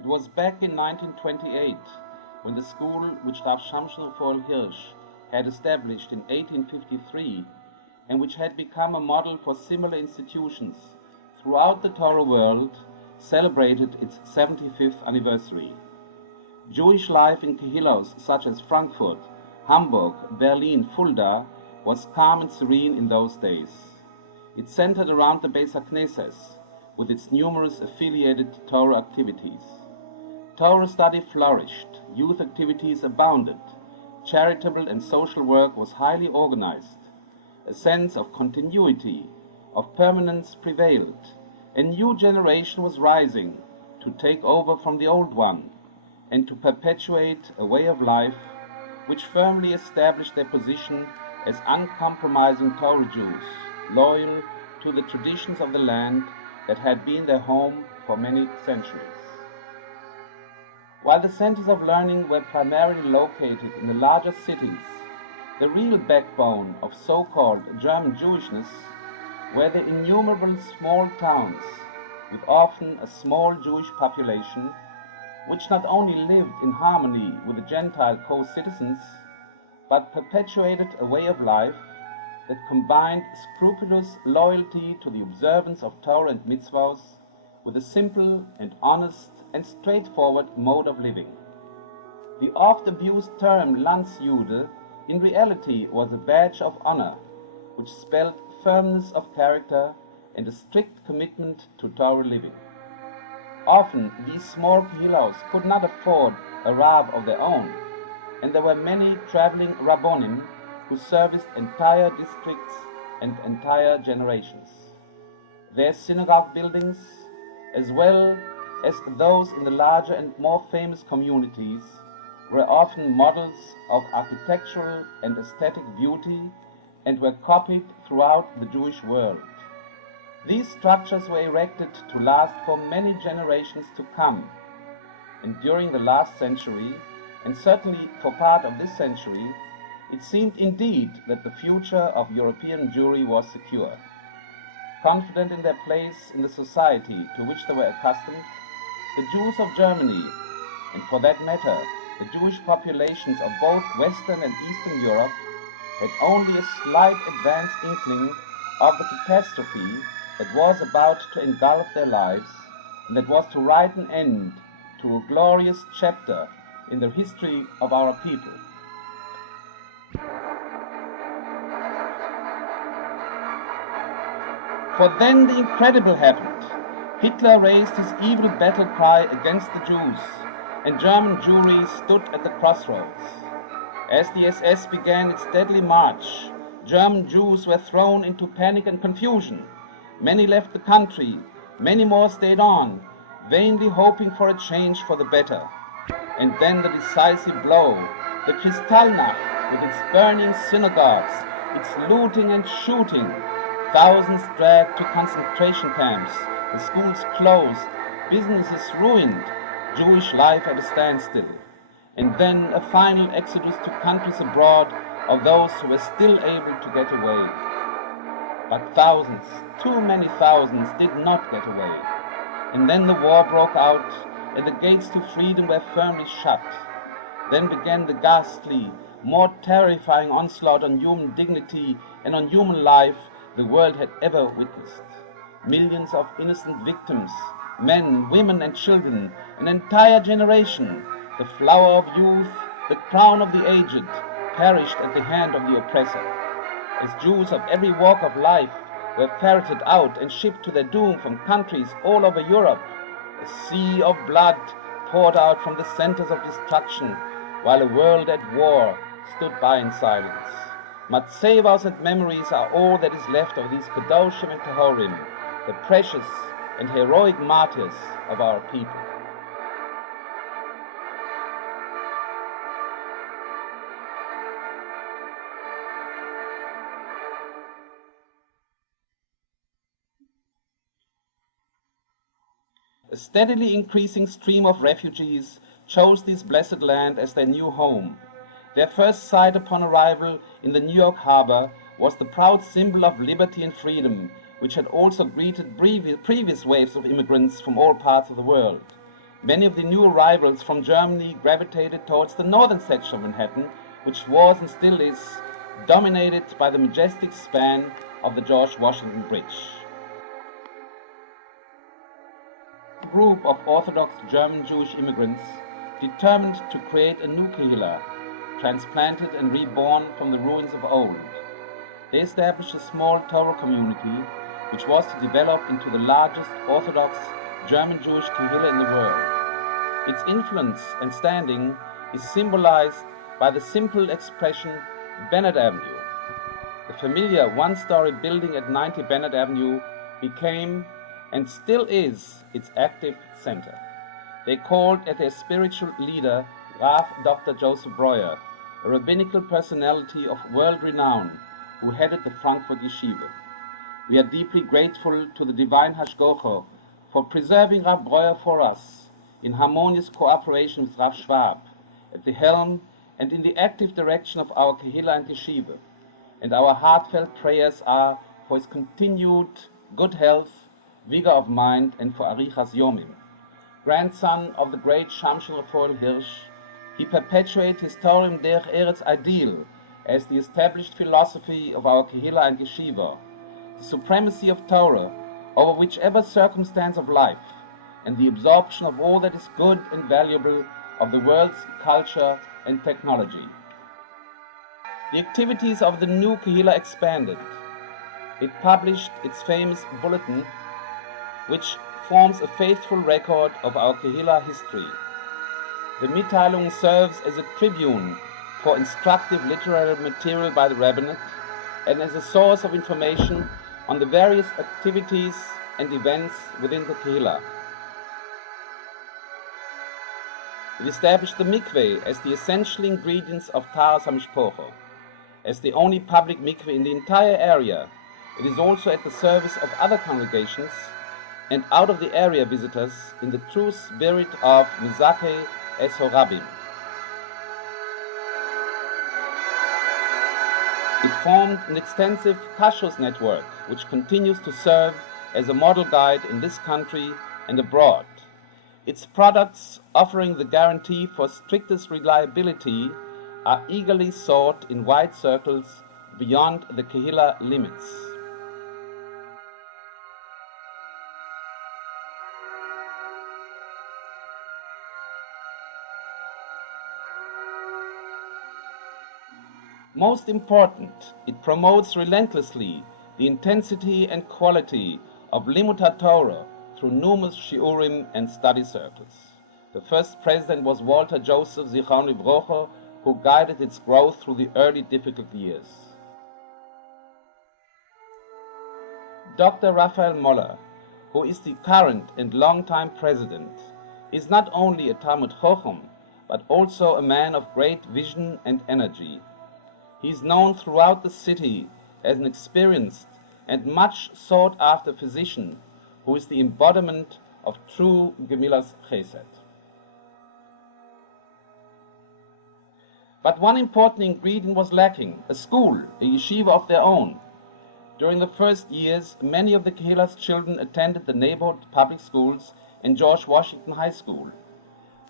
It was back in 1928 when the school which Rav Shamshon Hirsch had established in 1853 and which had become a model for similar institutions throughout the Torah world celebrated its 75th anniversary. Jewish life in Kehillos such as Frankfurt, Hamburg, Berlin, Fulda was calm and serene in those days. It centered around the Beis HaKnesses with its numerous affiliated Torah activities. Torah study flourished, youth activities abounded, charitable and social work was highly organized, a sense of continuity, of permanence prevailed. A new generation was rising to take over from the old one and to perpetuate a way of life which firmly established their position as uncompromising Torah Jews, loyal to the traditions of the land that had been their home for many centuries. While the centers of learning were primarily located in the larger cities, the real backbone of so-called German Jewishness were the innumerable small towns with often a small Jewish population which not only lived in harmony with the Gentile co-citizens but perpetuated a way of life that combined scrupulous loyalty to the observance of Torah and mitzvahs with a simple and honest and straightforward mode of living. The oft-abused term Landsjude in reality was a badge of honor, which spelled firmness of character and a strict commitment to Torah living. Often these small kehillos could not afford a Rav of their own, and there were many traveling Rabbonim who serviced entire districts and entire generations. Their synagogue buildings, as well as those in the larger and more famous communities, were often models of architectural and aesthetic beauty and were copied throughout the Jewish world. These structures were erected to last for many generations to come, and during the last century, and certainly for part of this century, it seemed indeed that the future of European Jewry was secure. Confident in their place in the society to which they were accustomed, the Jews of Germany, and for that matter, the Jewish populations of both Western and Eastern Europe, had only a slight advanced inkling of the catastrophe that was about to engulf their lives and that was to write an end to a glorious chapter in the history of our people. For then the incredible happened. Hitler raised his evil battle cry against the Jews, and German Jewry stood at the crossroads. As the SS began its deadly march, German Jews were thrown into panic and confusion. Many left the country, many more stayed on, vainly hoping for a change for the better. And then the decisive blow, the Kristallnacht, with its burning synagogues, its looting and shooting, thousands dragged to concentration camps, the schools closed, businesses ruined, Jewish life at a standstill, and then a final exodus to countries abroad of those who were still able to get away. But thousands, too many thousands, did not get away. And then the war broke out, and the gates to freedom were firmly shut. Then began the ghastly, more terrifying onslaught on human dignity and on human life the world had ever witnessed. Millions of innocent victims, men, women and children, an entire generation, the flower of youth, the crown of the aged, perished at the hand of the oppressor. As Jews of every walk of life were ferreted out and shipped to their doom from countries all over Europe, a sea of blood poured out from the centers of destruction, while a world at war stood by in silence. Matzevos and memories are all that is left of these Kedoshim and Tehorim, the precious and heroic martyrs of our people. A steadily increasing stream of refugees chose this blessed land as their new home. Their first sight upon arrival in the New York harbor was the proud symbol of liberty and freedom, which had also greeted previous waves of immigrants from all parts of the world. Many of the new arrivals from Germany gravitated towards the northern section of Manhattan, which was and still is dominated by the majestic span of the George Washington Bridge. A group of Orthodox German Jewish immigrants determined to create a new Kehilla, transplanted and reborn from the ruins of old. They established a small Torah community which was to develop into the largest Orthodox German Jewish Kehilla in the world. Its influence and standing is symbolized by the simple expression Bennett Avenue. The familiar one-story building at 90 Bennett Avenue became and still is its active center. They called at their spiritual leader, Rav Dr. Joseph Breuer, a rabbinical personality of world renown who headed the Frankfurt yeshiva. We are deeply grateful to the divine Hashgocha for preserving Rav Breuer for us in harmonious cooperation with Rav Schwab at the helm and in the active direction of our Kehilla and yeshiva. And our heartfelt prayers are for his continued good health, vigor of mind, and for Arichas Yomim. Grandson of the great Shamshon Raphael Hirsch, he perpetuates his Torah Derech Eretz ideal as the established philosophy of our Kehilla and yeshiva, the supremacy of Torah over whichever circumstance of life, and the absorption of all that is good and valuable of the world's culture and technology. The activities of the new Kehilla expanded. It published its famous bulletin, which forms a faithful record of our Kehilla history. The Mitteilung serves as a tribune for instructive literary material by the rabbinate and as a source of information on the various activities and events within the Kehilla. It established the mikveh as the essential ingredients of Taras HaMishpocha. As the only public mikveh in the entire area, it is also at the service of other congregations and out-of-the-area visitors in the true spirit of Mizakeh Es Horabim. It formed an extensive kashrus network which continues to serve as a model guide in this country and abroad. Its products, offering the guarantee for strictest reliability, are eagerly sought in wide circles beyond the Kehilla limits. Most important, it promotes relentlessly the intensity and quality of Limud HaTorah through numerous shiurim and study circles. The first president was Walter Joseph Zichron Livrocha, who guided its growth through the early difficult years. Dr. Raphael Moller, who is the current and longtime president, is not only a Talmud Chochem, but also a man of great vision and energy. He is known throughout the city as an experienced and much sought-after physician who is the embodiment of true Gemilas Chesed. But one important ingredient was lacking: a school, a yeshiva of their own. During the first years, many of the Kehilla's children attended the neighborhood public schools and George Washington High School.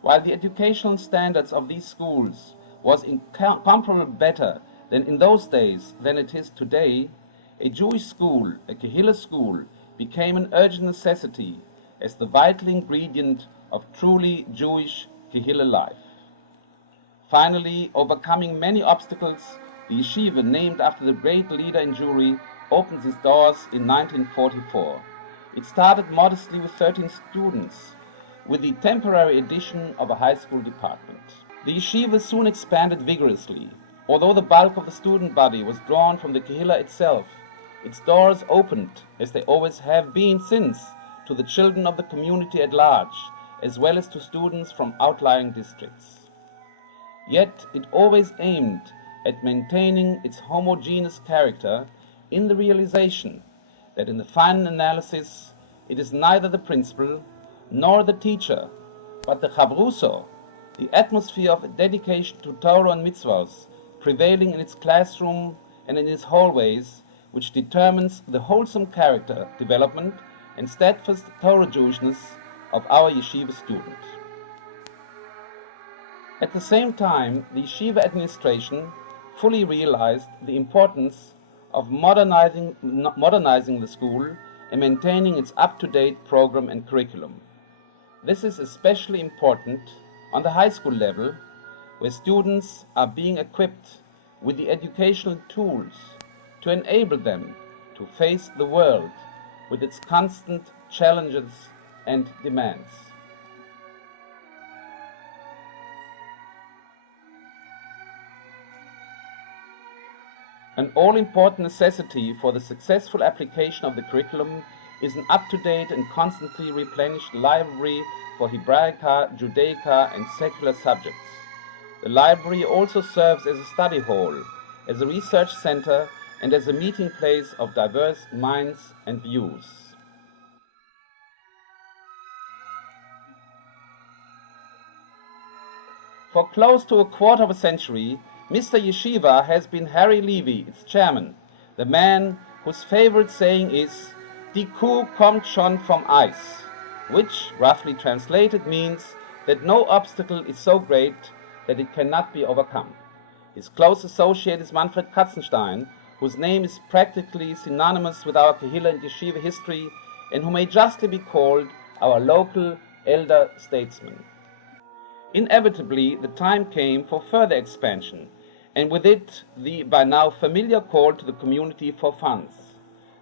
While the educational standards of these schools was incomparably better than in those days than it is today, a Jewish school, a Kehilla school, became an urgent necessity as the vital ingredient of truly Jewish Kehilla life. Finally, overcoming many obstacles, the yeshiva, named after the great leader in Jewry, opened its doors in 1944. It started modestly with 13 students, with the temporary addition of a high school department. The yeshiva soon expanded vigorously. Although the bulk of the student body was drawn from the Kehilla itself, its doors opened, as they always have been since, to the children of the community at large, as well as to students from outlying districts. Yet it always aimed at maintaining its homogeneous character in the realization that in the final analysis it is neither the principal nor the teacher, but the chavruso, the atmosphere of dedication to Torah and mitzvahs prevailing in its classroom and in its hallways, which determines the wholesome character, development, and steadfast Torah Jewishness of our yeshiva students. At the same time, the yeshiva administration fully realized the importance of modernizing the school and maintaining its up-to-date program and curriculum. This is especially important on the high school level, where students are being equipped with the educational tools to enable them to face the world with its constant challenges and demands. An all-important necessity for the successful application of the curriculum is an up-to-date and constantly replenished library for Hebraica, Judaica, and secular subjects. The library also serves as a study hall, as a research center, and as a meeting place of diverse minds and views. For close to a quarter of a century, Mr. Yeshiva has been Harry Levi, its chairman, the man whose favorite saying is, "Die Kuh kommt schon vom Eis," which, roughly translated, means that no obstacle is so great that it cannot be overcome. His close associate is Manfred Katzenstien, whose name is practically synonymous with our Kehilla and Yeshiva history, and who may justly be called our local elder statesman. Inevitably, the time came for further expansion, and with it the by now familiar call to the community for funds.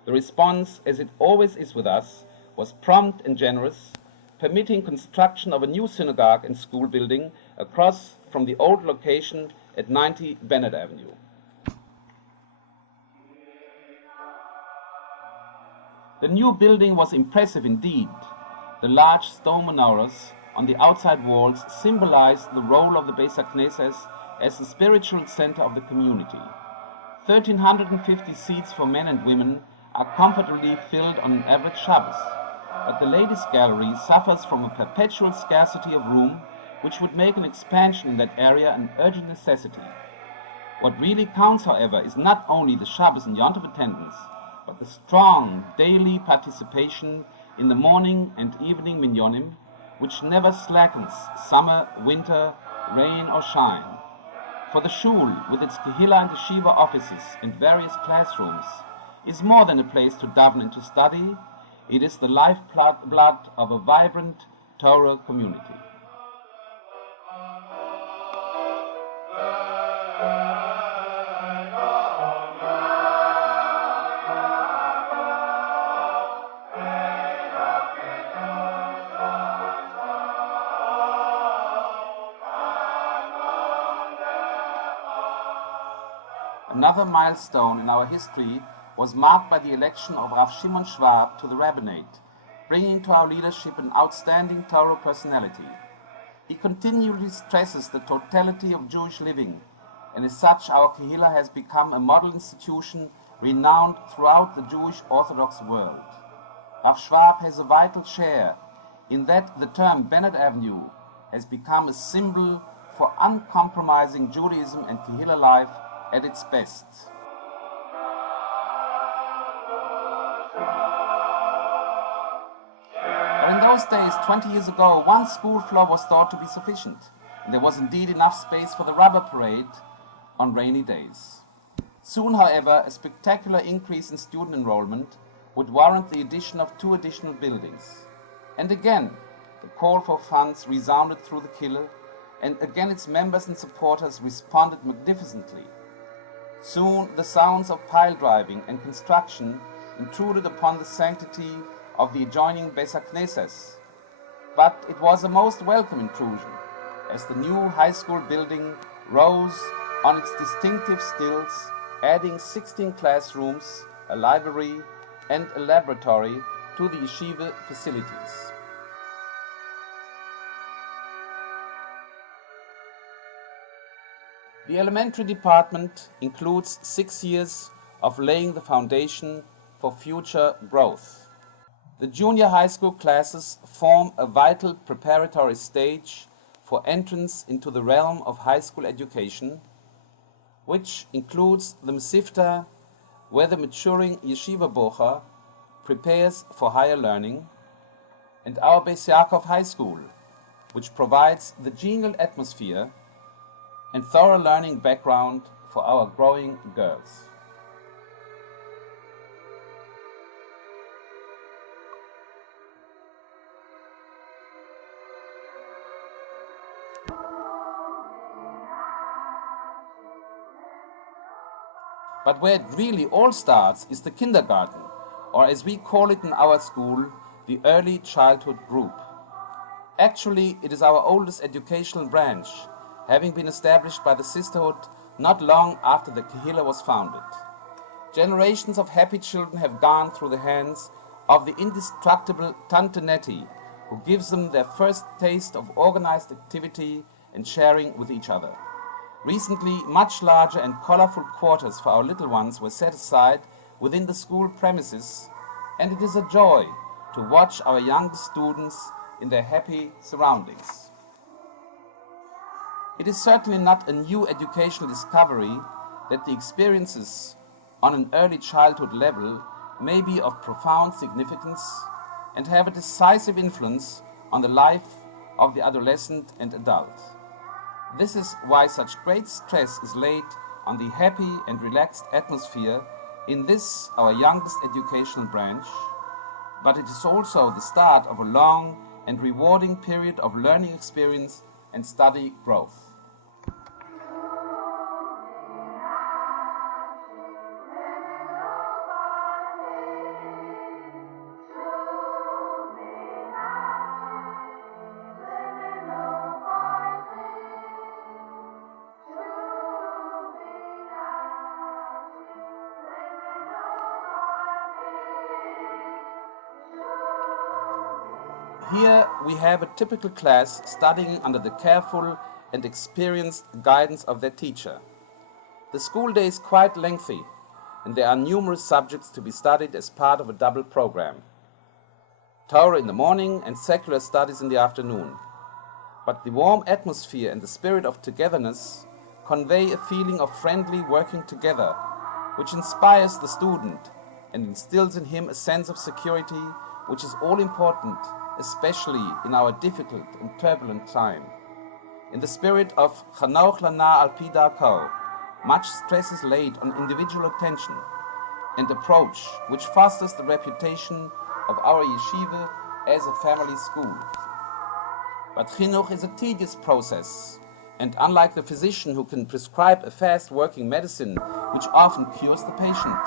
The response, as it always is with us, was prompt and generous, permitting construction of a new synagogue and school building across from the old location at 90 Bennett Avenue. The new building was impressive indeed. The large stone menorahs on the outside walls symbolized the role of the Beis HaKnesses as the spiritual center of the community. 1,350 seats for men and women are comfortably filled on an average Shabbos, but the ladies' gallery suffers from a perpetual scarcity of room, which would make an expansion in that area an urgent necessity. What really counts, however, is not only the Shabbos and Yom Tov attendance, but the strong daily participation in the morning and evening minyanim, which never slackens, summer, winter, rain or shine. For the shul, with its Kehilla and yeshiva offices and various classrooms, is more than a place to daven and to study. It is the lifeblood of a vibrant Torah community. Another milestone in our history was marked by the election of Rav Shimon Schwab to the rabbinate, bringing to our leadership an outstanding Torah personality. He continually stresses the totality of Jewish living, and as such our Kehilla has become a model institution renowned throughout the Jewish Orthodox world. Rav Schwab has a vital share in that the term Bennett Avenue has become a symbol for uncompromising Judaism and Kehilla life at its best. But in those days, 20 years ago, one school floor was thought to be sufficient, and there was indeed enough space for the rubber parade on rainy days. Soon, however, a spectacular increase in student enrollment would warrant the addition of 2 additional buildings. And again, the call for funds resounded through the Kehilla, and again its members and supporters responded magnificently. Soon the sounds of pile driving and construction intruded upon the sanctity of the adjoining Beis HaKnesses. But it was a most welcome intrusion, as the new high school building rose on its distinctive stilts, adding 16 classrooms, a library, and a laboratory to the yeshiva facilities. The elementary department includes 6 years of laying the foundation for future growth. The junior high school classes form a vital preparatory stage for entrance into the realm of high school education, which includes the Mesivta, where the maturing yeshiva bocher prepares for higher learning, and our Beis Yaakov High School, which provides the genial atmosphere and thorough learning background for our growing girls. But where it really all starts is the kindergarten, or as we call it in our school, the early childhood group. Actually, it is our oldest educational branch, having been established by the sisterhood not long after the Kehilla was founded. Generations of happy children have gone through the hands of the indestructible Tante Nettie, who gives them their first taste of organized activity and sharing with each other. Recently, much larger and colorful quarters for our little ones were set aside within the school premises, and it is a joy to watch our young students in their happy surroundings. It is certainly not a new educational discovery that the experiences on an early childhood level may be of profound significance and have a decisive influence on the life of the adolescent and adult. This is why such great stress is laid on the happy and relaxed atmosphere in this, our youngest educational branch, but it is also the start of a long and rewarding period of learning experience and study growth. Here we have a typical class studying under the careful and experienced guidance of their teacher. The school day is quite lengthy, and there are numerous subjects to be studied as part of a double program. Torah in the morning and secular studies in the afternoon. But the warm atmosphere and the spirit of togetherness convey a feeling of friendly working together, which inspires the student and instills in him a sense of security, which is all important, especially in our difficult and turbulent time. In the spirit of Chanoch Lana al Pi Darko, much stress is laid on individual attention and approach, which fosters the reputation of our yeshiva as a family school. But chinuch is a tedious process, and unlike the physician who can prescribe a fast-working medicine which often cures the patient,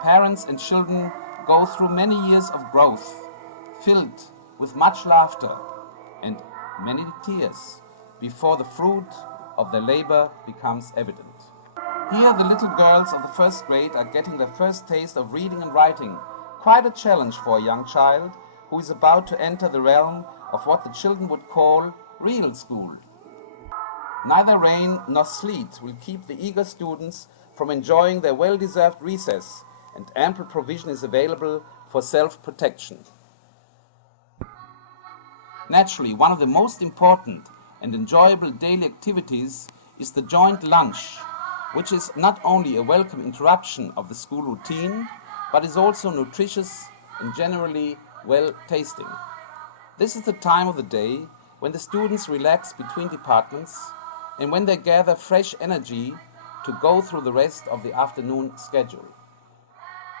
parents and children go through many years of growth, filled with much laughter and many tears, before the fruit of their labor becomes evident. Here the little girls of the first grade are getting their first taste of reading and writing, quite a challenge for a young child who is about to enter the realm of what the children would call real school. Neither rain nor sleet will keep the eager students from enjoying their well-deserved recess, and ample provision is available for self-protection. Naturally, one of the most important and enjoyable daily activities is the joint lunch, which is not only a welcome interruption of the school routine, but is also nutritious and generally well-tasting. This is the time of the day when the students relax between departments and when they gather fresh energy to go through the rest of the afternoon schedule.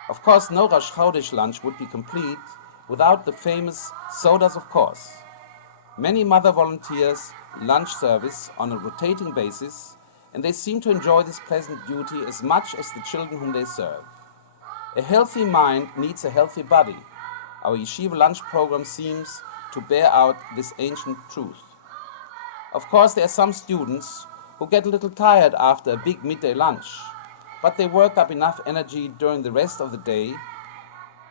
Of course, no Rosh Chodesh lunch would be complete without the famous sodas, of course. Many mother volunteers lunch service on a rotating basis, and they seem to enjoy this pleasant duty as much as the children whom they serve. A healthy mind needs a healthy body. Our yeshiva lunch program seems to bear out this ancient truth. Of course, there are some students who get a little tired after a big midday lunch, but they work up enough energy during the rest of the day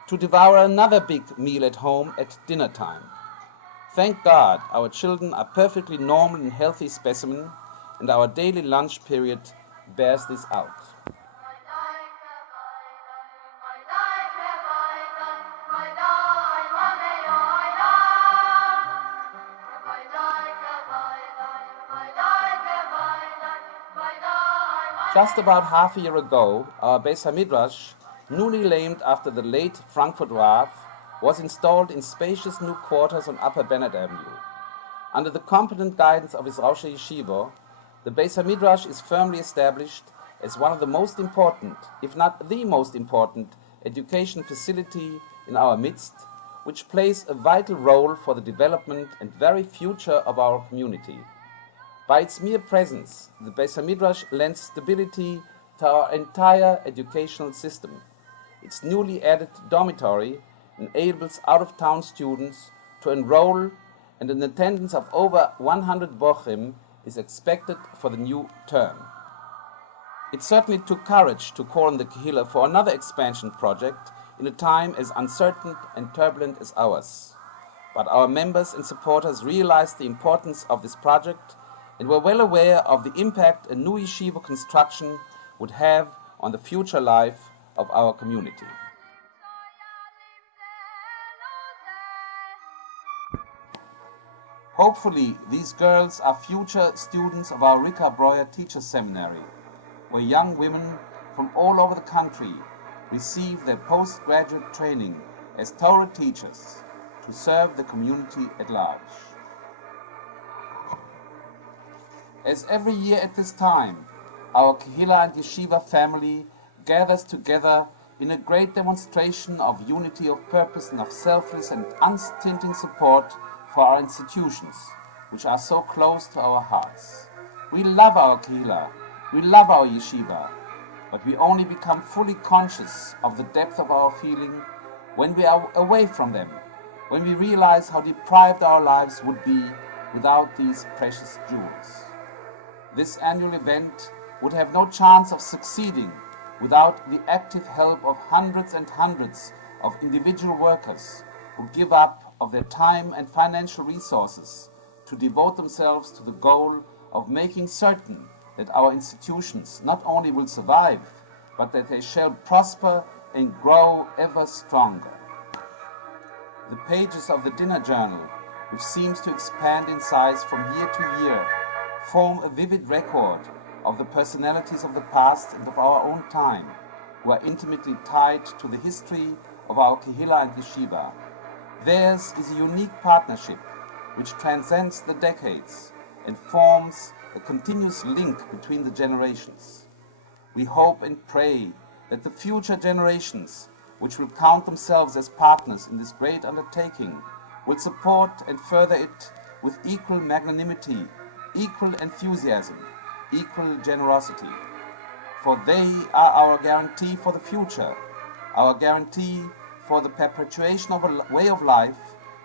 to devour another big meal at home at dinner time. Thank God, our children are perfectly normal and healthy specimens, and our daily lunch period bears this out. Just about half a year ago, our Beis HaMidrash, newly named after the late Frankfurt Rav, was installed in spacious new quarters on Upper Bennett Avenue. Under the competent guidance of his Rosh Yeshiva, The Beis HaMidrash is firmly established as one of the most important, if not the most important, education facility in our midst, which plays a vital role for the development and very future of our community. By its mere presence, the Beis HaMidrash lends stability to our entire educational system. Its newly added dormitory enables out-of-town students to enroll, and an attendance of over 100 bochim is expected for the new term. It certainly took courage to call on the Kehilla for another expansion project in a time as uncertain and turbulent as ours. But our members and supporters realized the importance of this project and were well aware of the impact a new yeshiva construction would have on the future life of our community. Hopefully, these girls are future students of our Breuer Teacher Seminary, where young women from all over the country receive their postgraduate training as Torah teachers to serve the community at large. As every year at this time, our Kehilla and Yeshiva family gathers together in a great demonstration of unity of purpose and of selfless and unstinting support for our institutions, which are so close to our hearts. We love our Kehilla, we love our Yeshiva, but we only become fully conscious of the depth of our feeling when we are away from them, when we realize how deprived our lives would be without these precious jewels. This annual event would have no chance of succeeding without the active help of hundreds and hundreds of individual workers who give up of their time and financial resources to devote themselves to the goal of making certain that our institutions not only will survive, but that they shall prosper and grow ever stronger. The pages of the dinner journal, which seems to expand in size from year to year, form a vivid record of the personalities of the past and of our own time, who are intimately tied to the history of our Kehilla and Yeshiva. Theirs is a unique partnership which transcends the decades and forms a continuous link between the generations. We hope and pray that the future generations, which will count themselves as partners in this great undertaking, will support and further it with equal magnanimity, equal enthusiasm, equal generosity. For they are our guarantee for the future, our guarantee for the perpetuation of a way of life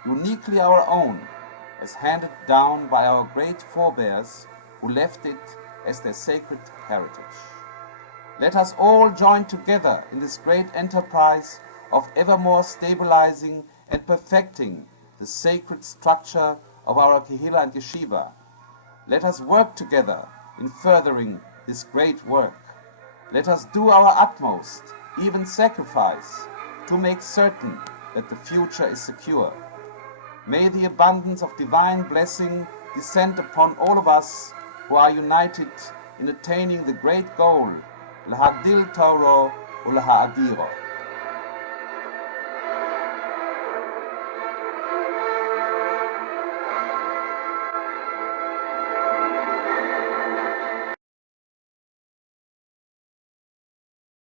uniquely our own, as handed down by our great forebears who left it as their sacred heritage. Let us all join together in this great enterprise of evermore stabilizing and perfecting the sacred structure of our Kehilla and Yeshiva. Let us work together in furthering this great work. Let us do our utmost, even sacrifice, to make certain that the future is secure. May the abundance of divine blessing descend upon all of us who are united in attaining the great goal, L'hagdil Torah u'l'ha'adiro.